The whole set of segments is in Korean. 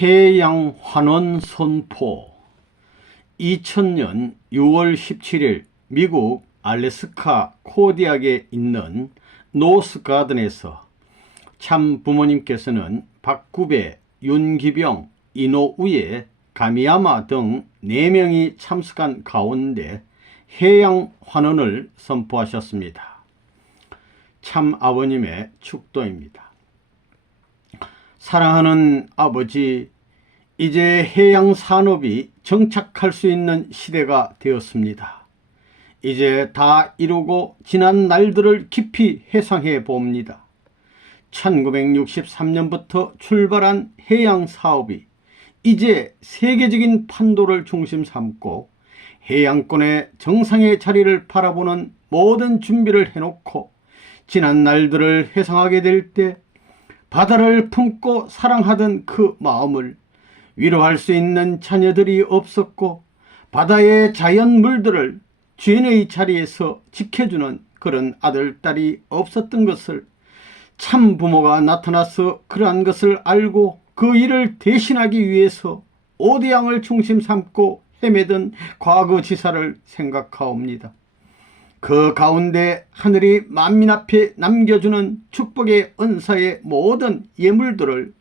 해양 환원 선포. 2000년 6월 17일 미국 알래스카 코디악에 있는 노스가든에서 참 부모님께서는 박구배, 윤기병, 이노우에, 가미야마 등 4명이 참석한 가운데 해양 환원을 선포하셨습니다. 참 아버님의 축도입니다. 사랑하는 아버지, 이제 해양 산업이 정착할 수 있는 시대가 되었습니다. 이제 다 이루고 지난 날들을 깊이 회상해 봅니다. 1963년부터 출발한 해양 사업이 이제 세계적인 판도를 중심 삼고 해양권의 정상의 자리를 바라보는 모든 준비를 해놓고 지난 날들을 회상하게 될 때 바다를 품고 사랑하던 그 마음을 위로할 수 있는 자녀들이 없었고 바다의 자연물들을 주인의 자리에서 지켜주는 그런 아들, 딸이 없었던 것을 참 부모가 나타나서 그러한 것을 알고 그 일을 대신하기 위해서 오대양을 중심 삼고 헤매던 과거 지사를 생각하옵니다. 그 가운데 하늘이 만민 앞에 남겨주는 축복의 은사의 모든 예물들을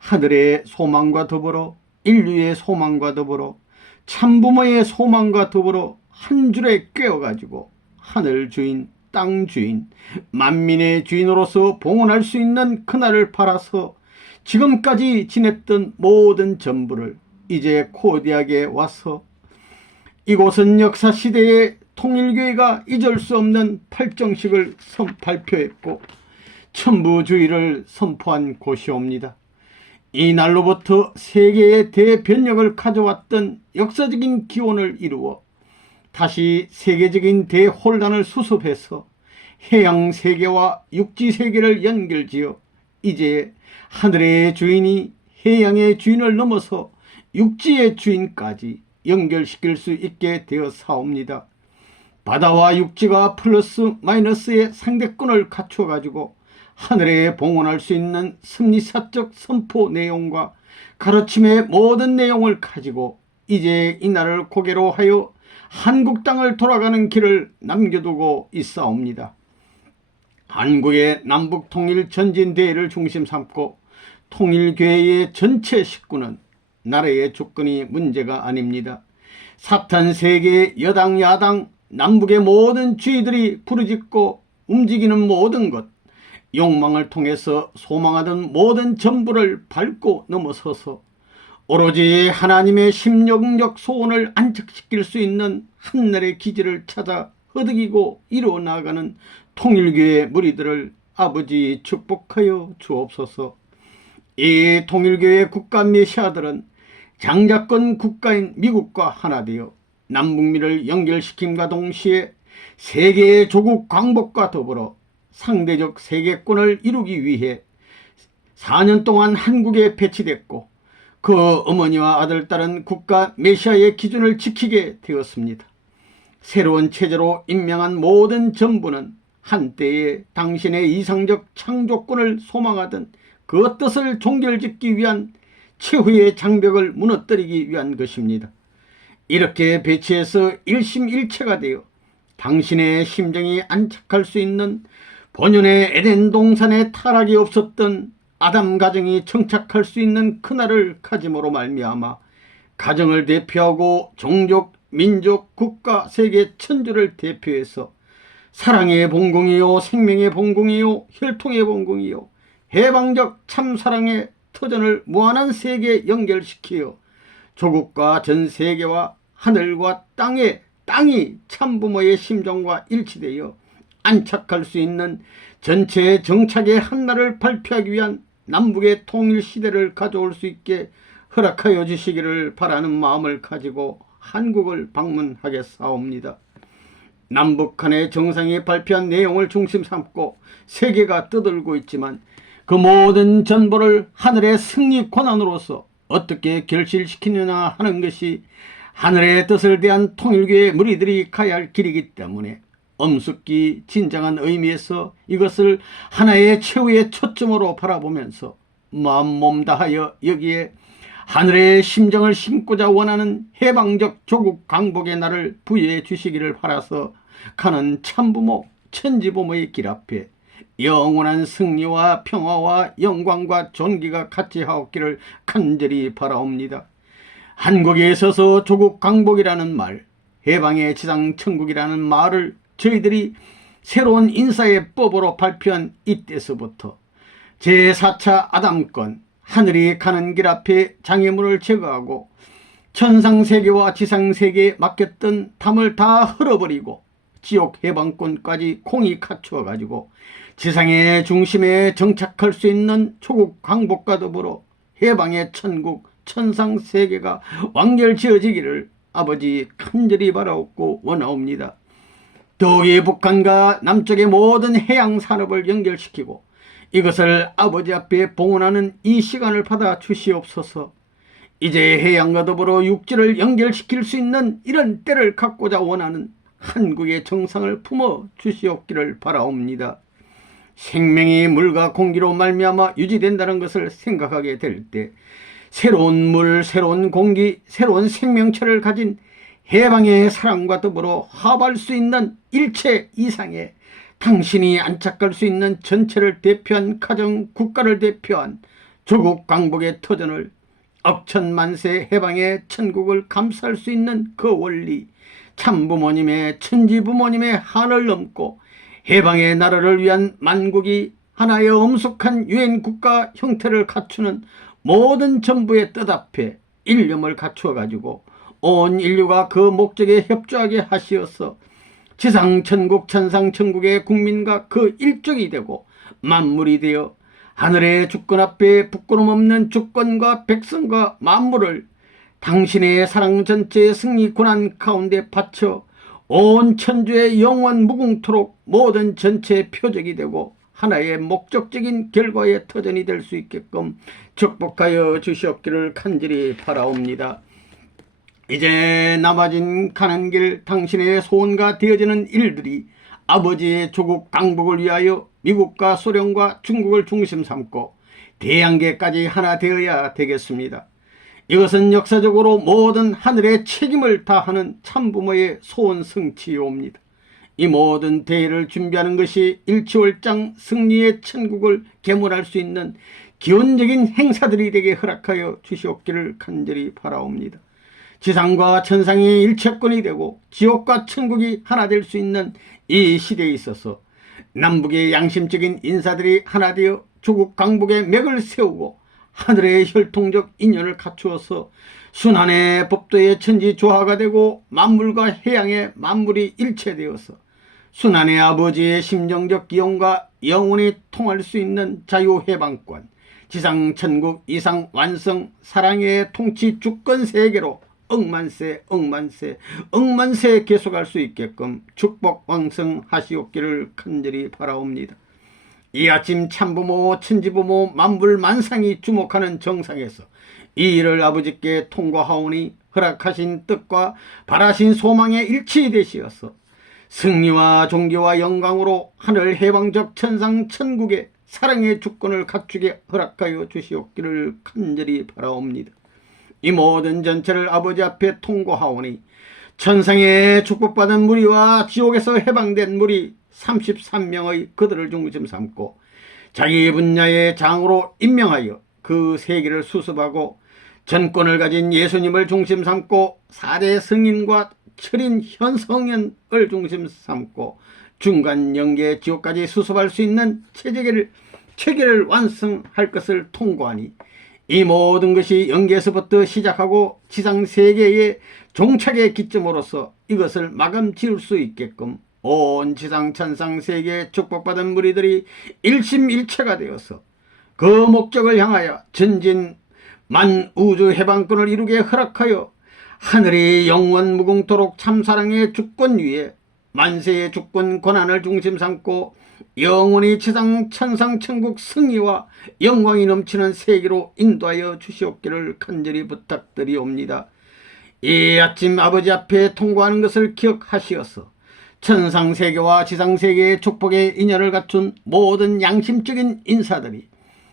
하늘의 소망과 더불어 인류의 소망과 더불어 참부모의 소망과 더불어 한 줄에 꿰어가지고 하늘 주인, 땅 주인, 만민의 주인으로서 봉헌할 수 있는 그날을 바라서 지금까지 지냈던 모든 전부를 이제 코디악에 와서 이곳은 역사시대의 통일교회가 잊을 수 없는 팔정식을 발표했고 천부주의를 선포한 곳이옵니다. 이 날로부터 세계의 대변혁을 가져왔던 역사적인 기원을 이루어 다시 세계적인 대혼란을 수습해서 해양세계와 육지세계를 연결지어 이제 하늘의 주인이 해양의 주인을 넘어서 육지의 주인까지 연결시킬 수 있게 되어사옵니다. 바다와 육지가 플러스 마이너스의 상대권을 갖춰가지고 하늘에 봉헌할 수 있는 승리사적 선포 내용과 가르침의 모든 내용을 가지고 이제 이날을 고개로 하여 한국 땅을 돌아가는 길을 남겨두고 있사옵니다. 한국의 남북통일 전진대회를 중심 삼고 통일교회의 전체 식구는 나라의 주권이 문제가 아닙니다. 사탄 세계의 여당 야당 남북의 모든 주의들이 부르짖고 움직이는 모든 것, 욕망을 통해서 소망하던 모든 전부를 밟고 넘어서서 오로지 하나님의 심령적 소원을 안착시킬 수 있는 한날의 기지를 찾아 허덕이고 이루어 나가는 통일교회 무리들을 아버지 축복하여 주옵소서. 이 통일교회 국가 메시아들은 장자권 국가인 미국과 하나 되어 남북미를 연결시킴과 동시에 세계의 조국 광복과 더불어 상대적 세계권을 이루기 위해 4년 동안 한국에 배치됐고 그 어머니와 아들, 딸은 국가 메시아의 기준을 지키게 되었습니다. 새로운 체제로 임명한 모든 전부는 한때에 당신의 이상적 창조권을 소망하던 그 뜻을 종결짓기 위한 최후의 장벽을 무너뜨리기 위한 것입니다. 이렇게 배치해서 일심일체가 되어 당신의 심정이 안착할 수 있는 본연의 에덴 동산에 타락이 없었던 아담 가정이 정착할 수 있는 그날을 가짐으로 말미암아 가정을 대표하고 종족, 민족, 국가, 세계, 천주를 대표해서 사랑의 본궁이요, 생명의 본궁이요, 혈통의 본궁이요, 해방적 참사랑의 터전을 무한한 세계에 연결시키어 조국과 전 세계와 하늘과 땅이 참부모의 심정과 일치되어 안착할 수 있는 전체 정착의 한날을 발표하기 위한 남북의 통일시대를 가져올 수 있게 허락하여 주시기를 바라는 마음을 가지고 한국을 방문하겠사옵니다. 남북 간의 정상이 발표한 내용을 중심 삼고 세계가 떠들고 있지만 그 모든 전부를 하늘의 승리 권한으로서 어떻게 결실시키느냐 하는 것이 하늘의 뜻을 대한 통일교의 무리들이 가야 할 길이기 때문에 엄숙히 진정한 의미에서 이것을 하나의 최후의 초점으로 바라보면서 마음 몸 다하여 여기에 하늘의 심정을 심고자 원하는 해방적 조국 강복의 날을 부여해 주시기를 바라서 가는 참부모 천지부모의 길 앞에 영원한 승리와 평화와 영광과 존귀가 같이 하옵기를 간절히 바라옵니다. 한국에 서서 조국 강복이라는 말, 해방의 지상 천국이라는 말을 저희들이 새로운 인사의 법으로 발표한 이때서부터 제4차 아담권 하늘이 가는 길 앞에 장애물을 제거하고 천상세계와 지상세계에 맡겼던 담을 다 흘어버리고 지옥 해방권까지 공이 갖추어 가지고 지상의 중심에 정착할 수 있는 조국 강복과 더불어 해방의 천국 천상세계가 완결지어지기를 아버지 간절히 바라옵고 원하옵니다. 더욱이 북한과 남쪽의 모든 해양산업을 연결시키고 이것을 아버지 앞에 봉헌하는 이 시간을 받아 주시옵소서. 이제 해양과 더불어 육지를 연결시킬 수 있는 이런 때를 갖고자 원하는 한국의 정상을 품어 주시옵기를 바라옵니다. 생명이 물과 공기로 말미암아 유지된다는 것을 생각하게 될 때 새로운 물, 새로운 공기, 새로운 생명체를 가진 해방의 사랑과 더불어 화합할 수 있는 일체 이상의 당신이 안착할 수 있는 전체를 대표한 가정, 국가를 대표한 조국 강복의 터전을 억천만세 해방의 천국을 감쌀 수 있는 그 원리, 참부모님의 천지부모님의 한을 넘고 해방의 나라를 위한 만국이 하나의 엄숙한 유엔 국가 형태를 갖추는 모든 전부의 뜻 앞에 일념을 갖추어 가지고 온 인류가 그 목적에 협조하게 하시어서 지상천국 천상천국의 국민과 그 일족이 되고 만물이 되어 하늘의 주권 앞에 부끄럼 없는 주권과 백성과 만물을 당신의 사랑 전체의 승리 고난 가운데 바쳐 온 천주의 영원 무궁토록 모든 전체의 표적이 되고 하나의 목적적인 결과의 터전이 될 수 있게끔 축복하여 주시옵기를 간절히 바라옵니다. 이제 남아진 가는 길 당신의 소원과 되어지는 일들이 아버지의 조국 강복을 위하여 미국과 소련과 중국을 중심 삼고 대양계까지 하나 되어야 되겠습니다. 이것은 역사적으로 모든 하늘의 책임을 다하는 참부모의 소원 성취이옵니다. 이 모든 대회를 준비하는 것이 일치월장 승리의 천국을 개몰할 수 있는 기원적인 행사들이 되게 허락하여 주시옵기를 간절히 바라옵니다. 지상과 천상이 일체권이 되고 지옥과 천국이 하나 될 수 있는 이 시대에 있어서 남북의 양심적인 인사들이 하나 되어 조국 강복의 맥을 세우고 하늘의 혈통적 인연을 갖추어서 순환의 법도의 천지조화가 되고 만물과 해양의 만물이 일체되어서 순환의 아버지의 심정적 기용과 영원히 통할 수 있는 자유해방권, 지상천국 이상 완성 사랑의 통치 주권 세계로 억만세 계속할 수 있게끔 축복 왕성하시옵기를 간절히 바라옵니다. 이 아침 참부모 천지부모 만불 만상이 주목하는 정상에서 이 일을 아버지께 통과하오니 허락하신 뜻과 바라신 소망의 일치되시어서 승리와 존귀와 영광으로 하늘 해방적 천상 천국의 사랑의 주권을 갖추게 허락하여 주시옵기를 간절히 바라옵니다. 이 모든 전체를 아버지 앞에 통고하오니 천상의 축복받은 무리와 지옥에서 해방된 무리 33명의 그들을 중심 삼고 자기 분야의 장으로 임명하여 그 세계를 수습하고 전권을 가진 예수님을 중심 삼고 4대 승인과 철인 현성연을 중심 삼고 중간 영계 지옥까지 수습할 수 있는 체계를 완성할 것을 통고하니 이 모든 것이 영계에서부터 시작하고 지상세계의 종착의 기점으로서 이것을 마감 지을 수 있게끔 온 지상 천상 세계의 축복받은 무리들이 일심일체가 되어서 그 목적을 향하여 전진 만우주 해방권을 이루게 허락하여 하늘이 영원 무궁토록 참사랑의 주권 위에 만세의 주권 권한을 중심 삼고 영원히 지상 천상 천국 승리와 영광이 넘치는 세계로 인도하여 주시옵기를 간절히 부탁드리옵니다. 이 아침 아버지 앞에 통과하는 것을 기억하시어서 천상세계와 지상세계의 축복의 인연을 갖춘 모든 양심적인 인사들이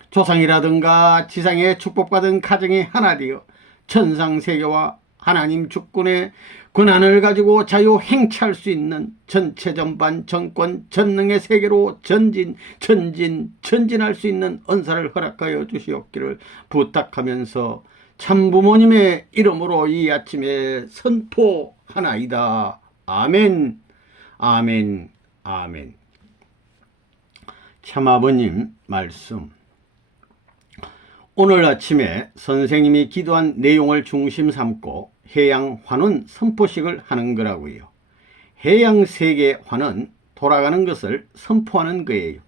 조상이라든가 지상의 축복받은 가정이 하나 되어 천상세계와 하나님 주권의 권한을 가지고 자유 행치할 수 있는 전체 전반 정권 전능의 세계로 전진할 수 있는 은사를 허락하여 주시옵기를 부탁하면서 참부모님의 이름으로 이 아침에 선포하나이다. 아멘, 아멘, 아멘. 참아버님 말씀, 오늘 아침에 선생님이 기도한 내용을 중심 삼고 해양환원 선포식을 하는 거라고요. 해양세계환은 돌아가는 것을 선포하는 거예요.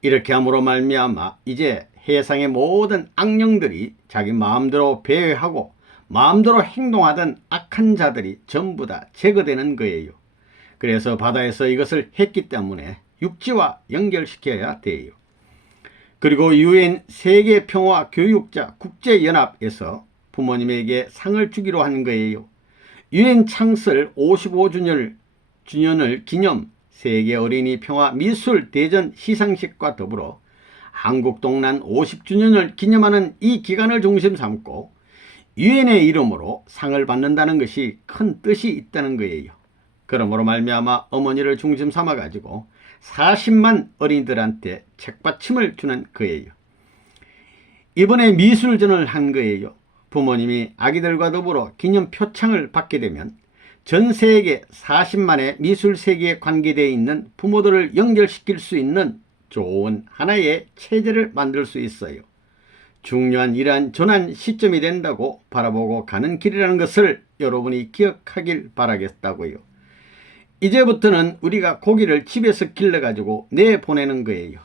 이렇게 함으로 말미암아 이제 해상의 모든 악령들이 자기 마음대로 배회하고 마음대로 행동하던 악한 자들이 전부 다 제거되는 거예요. 그래서 바다에서 이것을 했기 때문에 육지와 연결시켜야 돼요. 그리고 유엔 세계평화교육자 국제연합에서 부모님에게 상을 주기로 한 거예요. 유엔 창설 55주년을 기념 세계 어린이 평화 미술 대전 시상식과 더불어 한국 동란 50주년을 기념하는 이 기간을 중심 삼고 유엔의 이름으로 상을 받는다는 것이 큰 뜻이 있다는 거예요. 그러므로 말미암아 어머니를 중심 삼아 가지고 40만 어린이들한테 책받침을 주는 거예요. 이번에 미술전을 한 거예요. 부모님이 아기들과 더불어 기념 표창을 받게 되면 전 세계 40만의 미술세계에 관계되어 있는 부모들을 연결시킬 수 있는 좋은 하나의 체제를 만들 수 있어요. 중요한 이러한 전환 시점이 된다고 바라보고 가는 길이라는 것을 여러분이 기억하길 바라겠다고요. 이제부터는 우리가 고기를 집에서 길러가지고 내보내는 거예요.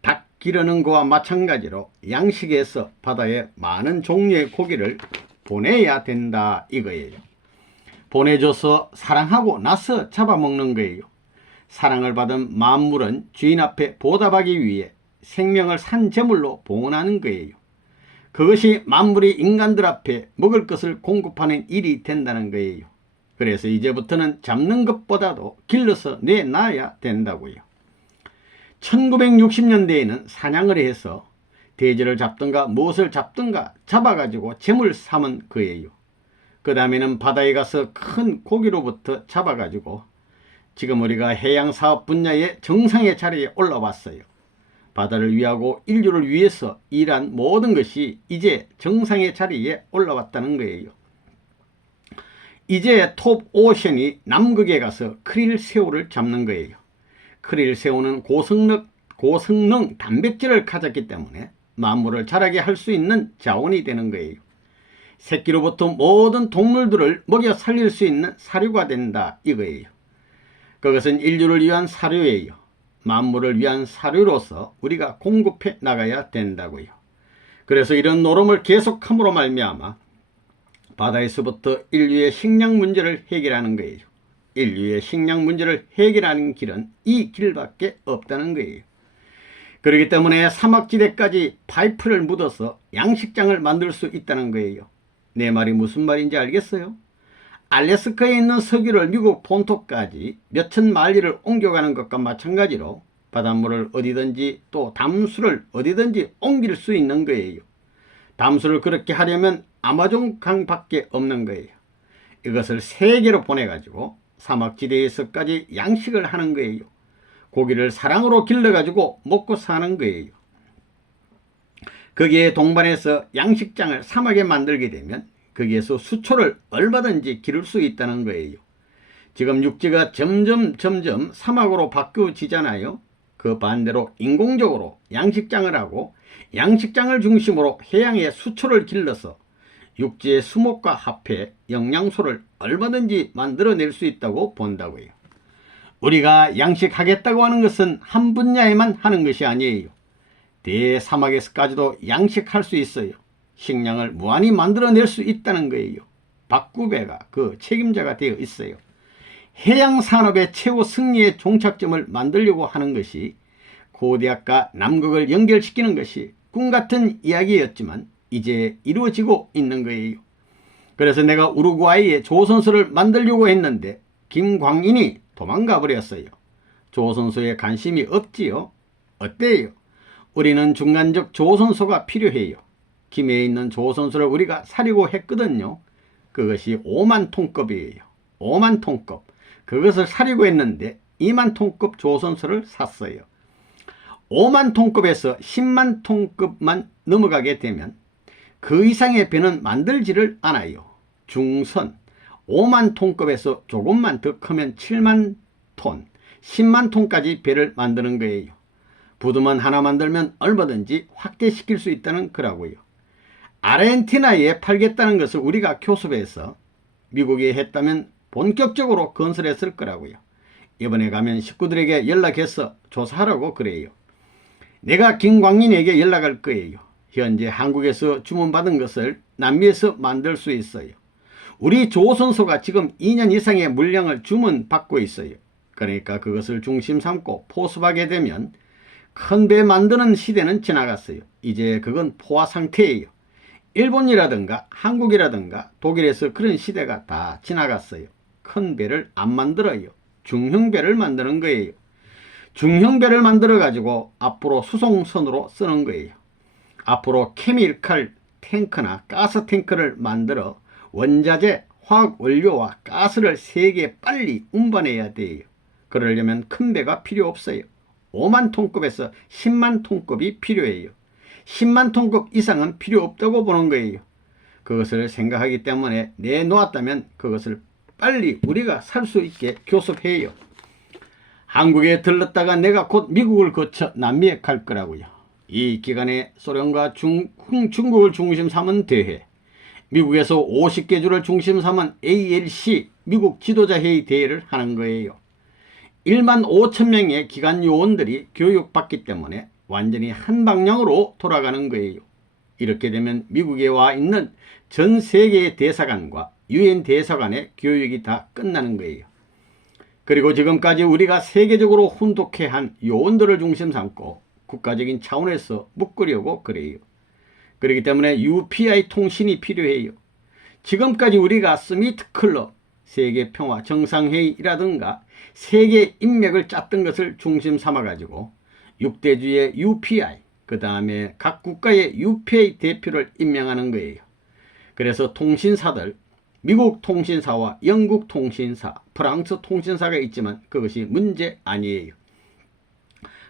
닭 기르는 거와 마찬가지로 양식에서 바다에 많은 종류의 고기를 보내야 된다 이거예요. 보내줘서 사랑하고 나서 잡아먹는 거예요. 사랑을 받은 만물은 주인 앞에 보답하기 위해 생명을 산 제물로 봉헌하는 거예요. 그것이 만물이 인간들 앞에 먹을 것을 공급하는 일이 된다는 거예요. 그래서 이제부터는 잡는 것보다도 길러서 내놔야 된다고요. 1960년대에는 사냥을 해서 돼지를 잡든가 무엇을 잡든가 잡아가지고 재물 삼은 거예요. 그 다음에는 바다에 가서 큰 고기로부터 잡아가지고 지금 우리가 해양사업 분야의 정상의 자리에 올라왔어요. 바다를 위하고 인류를 위해서 일한 모든 것이 이제 정상의 자리에 올라왔다는 거예요. 이제 톱오션이 남극에 가서 크릴 새우를 잡는 거예요. 크릴 새우는 고성능 단백질을 가졌기 때문에 만물을 자라게 할 수 있는 자원이 되는 거예요. 새끼로부터 모든 동물들을 먹여 살릴 수 있는 사료가 된다 이거예요. 그것은 인류를 위한 사료예요. 만물을 위한 사료로서 우리가 공급해 나가야 된다고요. 그래서 이런 노름을 계속함으로 말미암아 바다에서부터 인류의 식량 문제를 해결하는 거예요. 인류의 식량 문제를 해결하는 길은 이 길밖에 없다는 거예요. 그렇기 때문에 사막지대까지 파이프를 묻어서 양식장을 만들 수 있다는 거예요. 내 말이 무슨 말인지 알겠어요? 알래스카에 있는 석유를 미국 본토까지 몇천 마일을 옮겨가는 것과 마찬가지로 바닷물을 어디든지 또 담수를 어디든지 옮길 수 있는 거예요. 담수를 그렇게 하려면 아마존 강밖에 없는 거예요. 이것을 세계로 보내가지고 사막지대에서까지 양식을 하는 거예요. 고기를 사랑으로 길러가지고 먹고 사는 거예요. 거기에 동반해서 양식장을 사막에 만들게 되면 거기에서 수초를 얼마든지 기를 수 있다는 거예요. 지금 육지가 점점 사막으로 바뀌어지잖아요. 그 반대로 인공적으로 양식장을 하고 양식장을 중심으로 해양의 수초를 길러서 육지의 수목과 합해 영양소를 얼마든지 만들어낼 수 있다고 본다고요. 우리가 양식하겠다고 하는 것은 한 분야에만 하는 것이 아니에요. 대사막에서까지도 양식할 수 있어요. 식량을 무한히 만들어낼 수 있다는 거예요. 박구배가 그 책임자가 되어 있어요. 해양산업의 최고 승리의 종착점을 만들려고 하는 것이 고대학과 남극을 연결시키는 것이 꿈같은 이야기였지만 이제 이루어지고 있는 거예요. 그래서 내가 우루과이에 조선소를 만들려고 했는데 김광인이 도망가 버렸어요. 조선소에 관심이 없지요. 어때요? 우리는 중간적 조선소가 필요해요. 김해에 있는 조선소를 우리가 사려고 했거든요. 그것이 5만 톤급이에요. 5만 톤급. 그것을 사려고 했는데 2만 톤급 조선소를 샀어요. 5만 톤급에서 10만 톤급만 넘어가게 되면 그 이상의 배는 만들지를 않아요. 중선 5만 톤급에서 조금만 더 크면 7만 톤, 10만 톤까지 배를 만드는 거예요. 부두만 하나 만들면 얼마든지 확대시킬 수 있다는 거라고요. 아르헨티나에 팔겠다는 것을 우리가 교섭해서 미국에 했다면 본격적으로 건설했을 거라고요. 이번에 가면 식구들에게 연락해서 조사하라고 그래요. 내가 김광민에게 연락할 거예요. 현재 한국에서 주문받은 것을 남미에서 만들 수 있어요. 우리 조선소가 지금 2년 이상의 물량을 주문받고 있어요. 그러니까 그것을 중심 삼고 포섭하게 되면 큰 배 만드는 시대는 지나갔어요. 이제 그건 포화 상태예요. 일본이라든가 한국이라든가 독일에서 그런 시대가 다 지나갔어요. 큰 배를 안 만들어요. 중형 배를 만드는 거예요. 중형 배를 만들어 가지고 앞으로 수송선으로 쓰는 거예요. 앞으로 케미칼 탱크나 가스 탱크를 만들어 원자재, 화학 원료와 가스를 세게 빨리 운반해야 돼요. 그러려면 큰 배가 필요 없어요. 5만 톤급에서 10만 톤급이 필요해요. 10만 톤급 이상은 필요 없다고 보는 거예요. 그것을 생각하기 때문에 내놓았다면 그것을 빨리 우리가 살 수 있게 교섭해요. 한국에 들렀다가 내가 곧 미국을 거쳐 남미에 갈 거라고요. 이 기간에 소련과 중국을 중심 삼은 대회, 미국에서 50개 주를 중심 삼은 ALC 미국 지도자 회의 대회를 하는 거예요. 1만 5천 명의 기관 요원들이 교육받기 때문에 완전히 한 방향으로 돌아가는 거예요. 이렇게 되면 미국에 와 있는 전 세계의 대사관과 유엔 대사관의 교육이 다 끝나는 거예요. 그리고 지금까지 우리가 세계적으로 훈독해 한 요원들을 중심 삼고 국가적인 차원에서 묶으려고 그래요. 그렇기 때문에 UPI 통신이 필요해요. 지금까지 우리가 스미트 클럽, 세계평화 정상회의라든가 세계 인맥을 짰던 것을 중심 삼아가지고 6대주의 UPI, 그 다음에 각 국가의 UPI 대표를 임명하는 거예요. 그래서 통신사들, 미국 통신사와 영국 통신사, 프랑스 통신사가 있지만 그것이 문제 아니에요.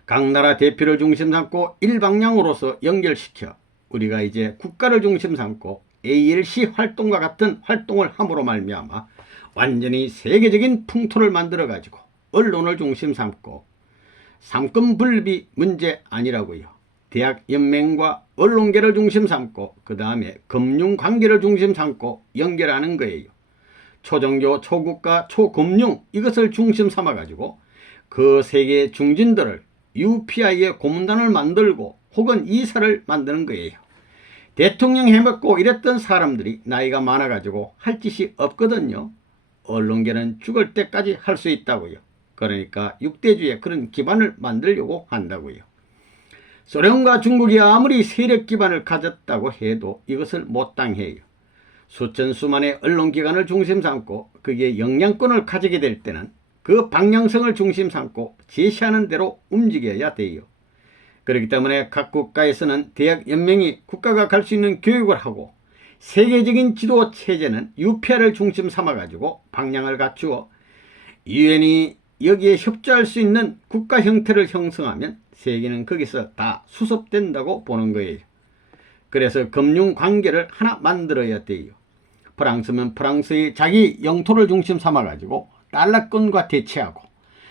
각 나라 대표를 중심 삼고 일방향으로서 연결시켜 우리가 이제 국가를 중심 삼고 ALC 활동과 같은 활동을 함으로 말미암아 완전히 세계적인 풍토를 만들어 가지고 언론을 중심 삼고 삼권분립이 문제 아니라고요. 대학 연맹과 언론계를 중심 삼고 그 다음에 금융관계를 중심 삼고 연결하는 거예요. 초종교, 초국가, 초금융 이것을 중심 삼아 가지고 그 세계 중진들을 UPI의 고문단을 만들고 혹은 이사를 만드는 거예요. 대통령 해먹고 이랬던 사람들이 나이가 많아 가지고 할 짓이 없거든요. 언론계는 죽을 때까지 할 수 있다고요. 그러니까 6대주의 그런 기반을 만들려고 한다고요. 소련과 중국이 아무리 세력 기반을 가졌다고 해도 이것을 못 당해요. 수천 수만의 언론기관을 중심 삼고 그게 영향권을 가지게 될 때는 그 방향성을 중심 삼고 제시하는 대로 움직여야 돼요. 그렇기 때문에 각 국가에서는 대학연맹이 국가가 갈 수 있는 교육을 하고 세계적인 지도 체제는 UPI를 중심 삼아 가지고 방향을 갖추어 유엔이 여기에 협조할 수 있는 국가 형태를 형성하면 세계는 거기서 다 수습된다고 보는 거예요. 그래서 금융관계를 하나 만들어야 돼요. 프랑스면 프랑스의 자기 영토를 중심 삼아 가지고 달러권과 대치하고,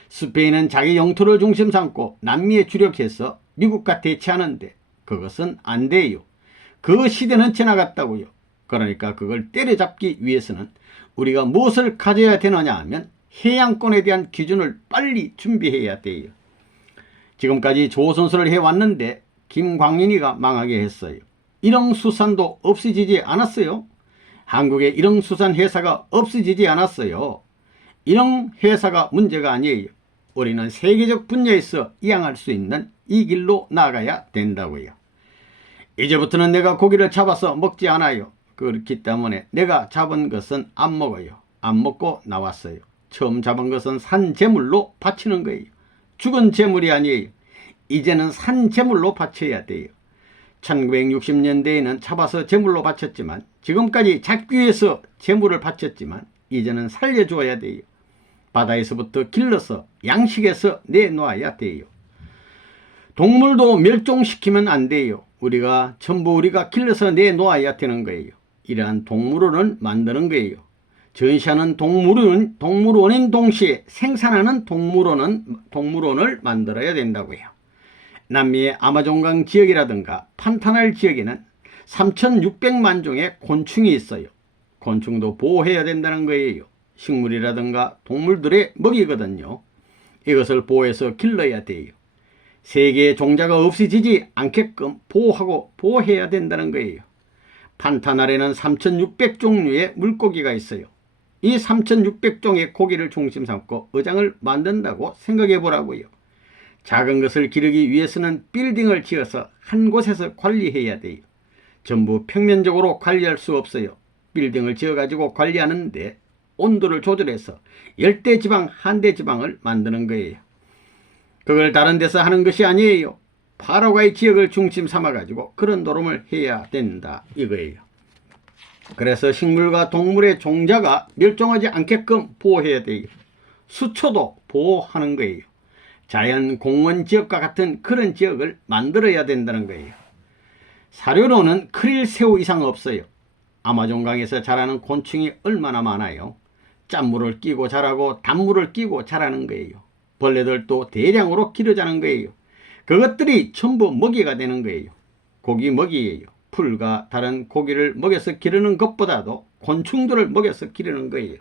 스페인은 자기 영토를 중심 삼고 남미에 주력해서 미국과 대치하는데 그것은 안 돼요. 그 시대는 지나갔다고요. 그러니까 그걸 때려잡기 위해서는 우리가 무엇을 가져야 되느냐 하면 해양권에 대한 기준을 빨리 준비해야 돼요. 지금까지 조선소를 해왔는데 김광민이가 망하게 했어요. 일흥수산도 없어지지 않았어요. 한국에 일흥수산 회사가 없어지지 않았어요. 일흥회사가 문제가 아니에요. 우리는 세계적 분야에서 이양할 수 있는 이 길로 나가야 된다고요. 이제부터는 내가 고기를 잡아서 먹지 않아요. 그렇기 때문에 내가 잡은 것은 안 먹어요. 안 먹고 나왔어요. 처음 잡은 것은 산재물로 바치는 거예요. 죽은 재물이 아니에요. 이제는 산재물로 바쳐야 돼요. 1960년대에는 잡아서 제물로 바쳤지만, 지금까지 잡기 위해서 제물을 바쳤지만 이제는 살려주어야 돼요. 바다에서부터 길러서 양식에서 내놓아야 돼요. 동물도 멸종시키면 안 돼요. 전부 우리가 길러서 내놓아야 되는 거예요. 이러한 동물원을 만드는 거예요. 전시하는 동물원인 동시에 생산하는 동물원을 만들어야 된다고요. 남미의 아마존강 지역이라든가 판타날 지역에는 3,600만 종의 곤충이 있어요. 곤충도 보호해야 된다는 거예요. 식물이라든가 동물들의 먹이거든요. 이것을 보호해서 길러야 돼요. 세계의 종자가 없어지지 않게끔 보호해야 된다는 거예요. 판타날에는 3,600종류의 물고기가 있어요. 이 3,600종의 고기를 중심 삼고 어장을 만든다고 생각해 보라고요. 작은 것을 기르기 위해서는 빌딩을 지어서 한 곳에서 관리해야 돼요. 전부 평면적으로 관리할 수 없어요. 빌딩을 지어가지고 관리하는데 온도를 조절해서 열대지방, 한대지방을 만드는 거예요. 그걸 다른 데서 하는 것이 아니에요. 파라과이 지역을 중심 삼아가지고 그런 노름을 해야 된다 이거예요. 그래서 식물과 동물의 종자가 멸종하지 않게끔 보호해야 돼요. 수초도 보호하는 거예요. 자연 공원 지역과 같은 그런 지역을 만들어야 된다는 거예요. 사료로는 크릴 새우 이상 없어요. 아마존강에서 자라는 곤충이 얼마나 많아요. 짠물을 끼고 자라고 단물을 끼고 자라는 거예요. 벌레들도 대량으로 기르자는 거예요. 그것들이 전부 먹이가 되는 거예요. 고기 먹이예요. 풀과 다른 고기를 먹여서 기르는 것보다도 곤충들을 먹여서 기르는 거예요.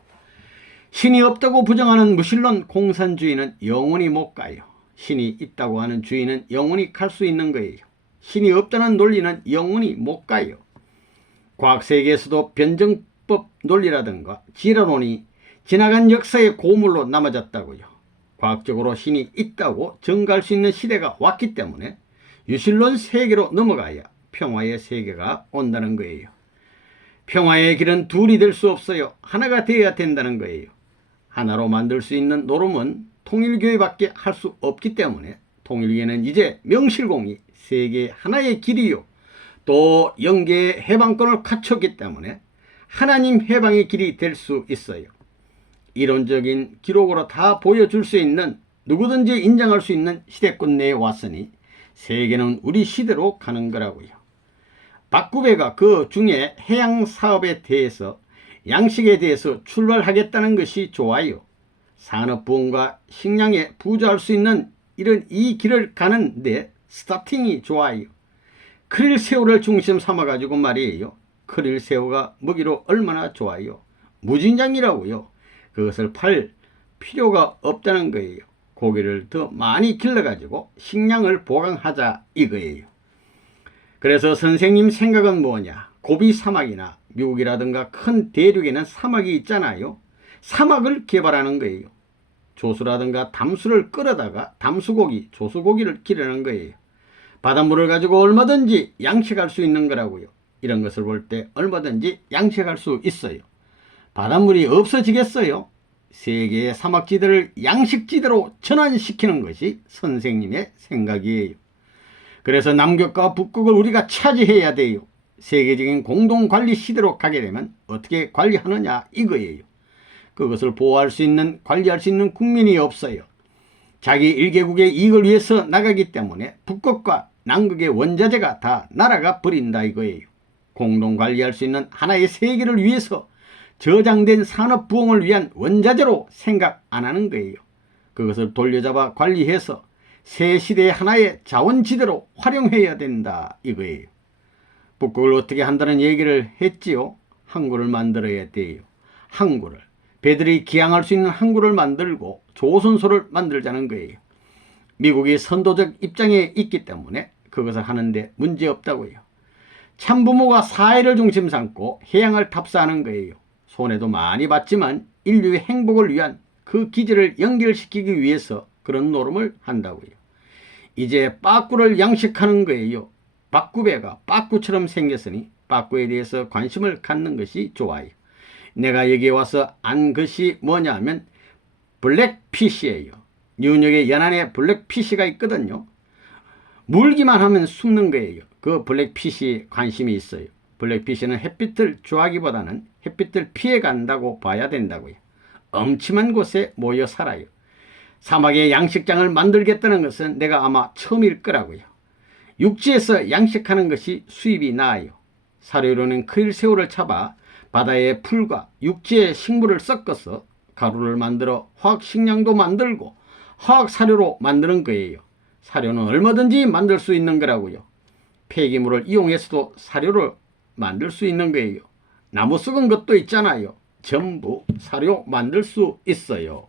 신이 없다고 부정하는 무신론 공산주의는 영원히 못 가요. 신이 있다고 하는 주의는 영원히 갈 수 있는 거예요. 신이 없다는 논리는 영원히 못 가요. 과학세계에서도 변정법 논리라든가 지라론이 지나간 역사의 고물로 남아졌다고요. 과학적으로 신이 있다고 증거할 수 있는 시대가 왔기 때문에 유신론 세계로 넘어가야 평화의 세계가 온다는 거예요. 평화의 길은 둘이 될 수 없어요. 하나가 되어야 된다는 거예요. 하나로 만들 수 있는 노름은 통일교회밖에 할 수 없기 때문에 통일교회는 이제 명실공히 세계 하나의 길이요. 또 영계의 해방권을 갖췄기 때문에 하나님 해방의 길이 될 수 있어요. 이론적인 기록으로 다 보여줄 수 있는, 누구든지 인정할 수 있는 시대권 내에 왔으니 세계는 우리 시대로 가는 거라고요. 박구배가 그 중에 해양 사업에 대해서, 양식에 대해서 출발하겠다는 것이 좋아요. 산업부흥과 식량에 부조할 수 있는 이 길을 가는데 스타팅이 좋아요. 크릴 새우를 중심 삼아가지고 말이에요. 크릴 새우가 먹이로 얼마나 좋아요. 무진장이라고요. 그것을 팔 필요가 없다는 거예요. 고기를 더 많이 길러가지고 식량을 보강하자 이거예요. 그래서 선생님 생각은 뭐냐? 고비 사막이나 미국이라든가 큰 대륙에는 사막이 있잖아요. 사막을 개발하는 거예요. 조수라든가 담수를 끌어다가 담수고기, 조수고기를 기르는 거예요. 바닷물을 가지고 얼마든지 양식할 수 있는 거라고요. 이런 것을 볼 때 얼마든지 양식할 수 있어요. 바닷물이 없어지겠어요? 세계의 사막지대를 양식지대로 전환시키는 것이 선생님의 생각이에요. 그래서 남극과 북극을 우리가 차지해야 돼요. 세계적인 공동관리 시대로 가게 되면 어떻게 관리하느냐 이거예요. 그것을 보호할 수 있는, 관리할 수 있는 국민이 없어요. 자기 일개국의 이익을 위해서 나가기 때문에 북극과 남극의 원자재가 다 날아가 버린다 이거예요. 공동관리할 수 있는 하나의 세계를 위해서 저장된 산업부흥을 위한 원자재로 생각 안 하는 거예요. 그것을 돌려잡아 관리해서 새 시대의 하나의 자원지대로 활용해야 된다 이거예요. 북극을 어떻게 한다는 얘기를 했지요. 항구를 만들어야 돼요. 항구를, 배들이 기항할 수 있는 항구를 만들고 조선소를 만들자는 거예요. 미국이 선도적 입장에 있기 때문에 그것을 하는데 문제없다고요. 참부모가 사회를 중심 삼고 해양을 탑사하는 거예요. 손해도 많이 받지만 인류의 행복을 위한 그 기제를 연결시키기 위해서 그런 노름을 한다고요. 이제 빠꾸를 양식하는 거예요. 박구배가 빠꾸처럼 생겼으니 빠꾸에 대해서 관심을 갖는 것이 좋아요. 내가 여기에 와서 안 것이 뭐냐 하면 블랙피쉬예요. 뉴욕의 연안에 블랙피쉬가 있거든요. 물기만 하면 숨는 거예요. 그 블랙핏이 관심이 있어요. 블랙핏은 햇빛을 좋아하기보다는 햇빛을 피해 간다고 봐야 된다고요. 엄침한 곳에 모여 살아요. 사막에 양식장을 만들겠다는 것은 내가 아마 처음일 거라고요. 육지에서 양식하는 것이 수입이 나아요. 사료로는 크릴새우를 잡아 바다의 풀과 육지의 식물을 섞어서 가루를 만들어 화학식량도 만들고 화학사료로 만드는 거예요. 사료는 얼마든지 만들 수 있는 거라고요. 폐기물을 이용해서도 사료를 만들 수 있는 거예요. 나무 썩은 것도 있잖아요. 전부 사료 만들 수 있어요.